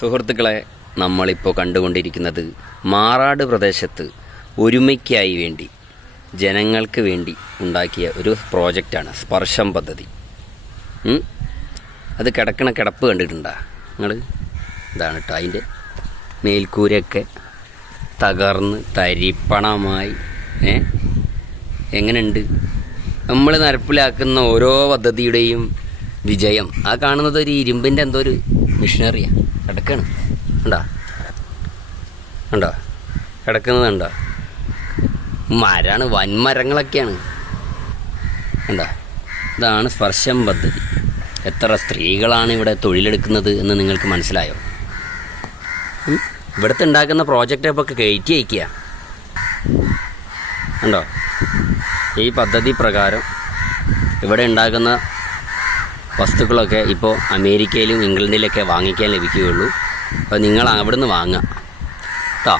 സുഹൃത്തുക്കളെ നമ്മളിപ്പോൾ കണ്ടുകൊണ്ടിരിക്കുന്നത് മാറാട് പ്രദേശത്ത് ഒരുമയ്ക്കായി വേണ്ടി ജനങ്ങൾക്ക് വേണ്ടി ഉണ്ടാക്കിയ ഒരു പ്രോജക്റ്റാണ് സ്പർശം പദ്ധതി. അത് കിടക്കണ കിടപ്പ് കണ്ടിട്ടുണ്ടോ? നിങ്ങൾ ഇതാണ് കേട്ടോ അതിന്റെ മേൽക്കൂരയൊക്കെ തകർന്ന് തരിപ്പണമായി. ഏ? എങ്ങനെയുണ്ട്? നമ്മൾ നടപ്പിലാക്കുന്ന ഓരോ പദ്ധതിയുടെയും വിജയം. ആ കാണുന്നത് ഒരു ഇരുമ്പിന്റെ എന്തോ ഒരു മിഷനറിയാണ് കിടക്കാണ്. ഉണ്ടോ ഉണ്ടോ കിടക്കുന്നത് ഉണ്ടോ മരാണ് വൻമരങ്ങളൊക്കെയാണ്. ഉണ്ടോ ഇതാണ് സ്പർശം പദ്ധതി. എത്ര സ്ത്രീകളാണ് ഇവിടെ തൊഴിലെടുക്കുന്നത് എന്ന് നിങ്ങൾക്ക് മനസ്സിലായോ? ഇവിടുത്തെ ഉണ്ടാക്കുന്ന പ്രോജക്റ്റ് ഇപ്പോൾ കയറ്റി അയക്കുക ഉണ്ടോ ഈ പദ്ധതി പ്രകാരം ഇവിടെ ഉണ്ടാക്കുന്ന വസ്തുക്കളൊക്കെ ഇപ്പോൾ അമേരിക്കയിലും ഇംഗ്ലണ്ടിലൊക്കെ വാങ്ങിക്കാൻ ലഭിക്കുകയുള്ളൂ. അപ്പോൾ നിങ്ങൾ അവിടുന്ന് വാങ്ങുക. കേട്ടോ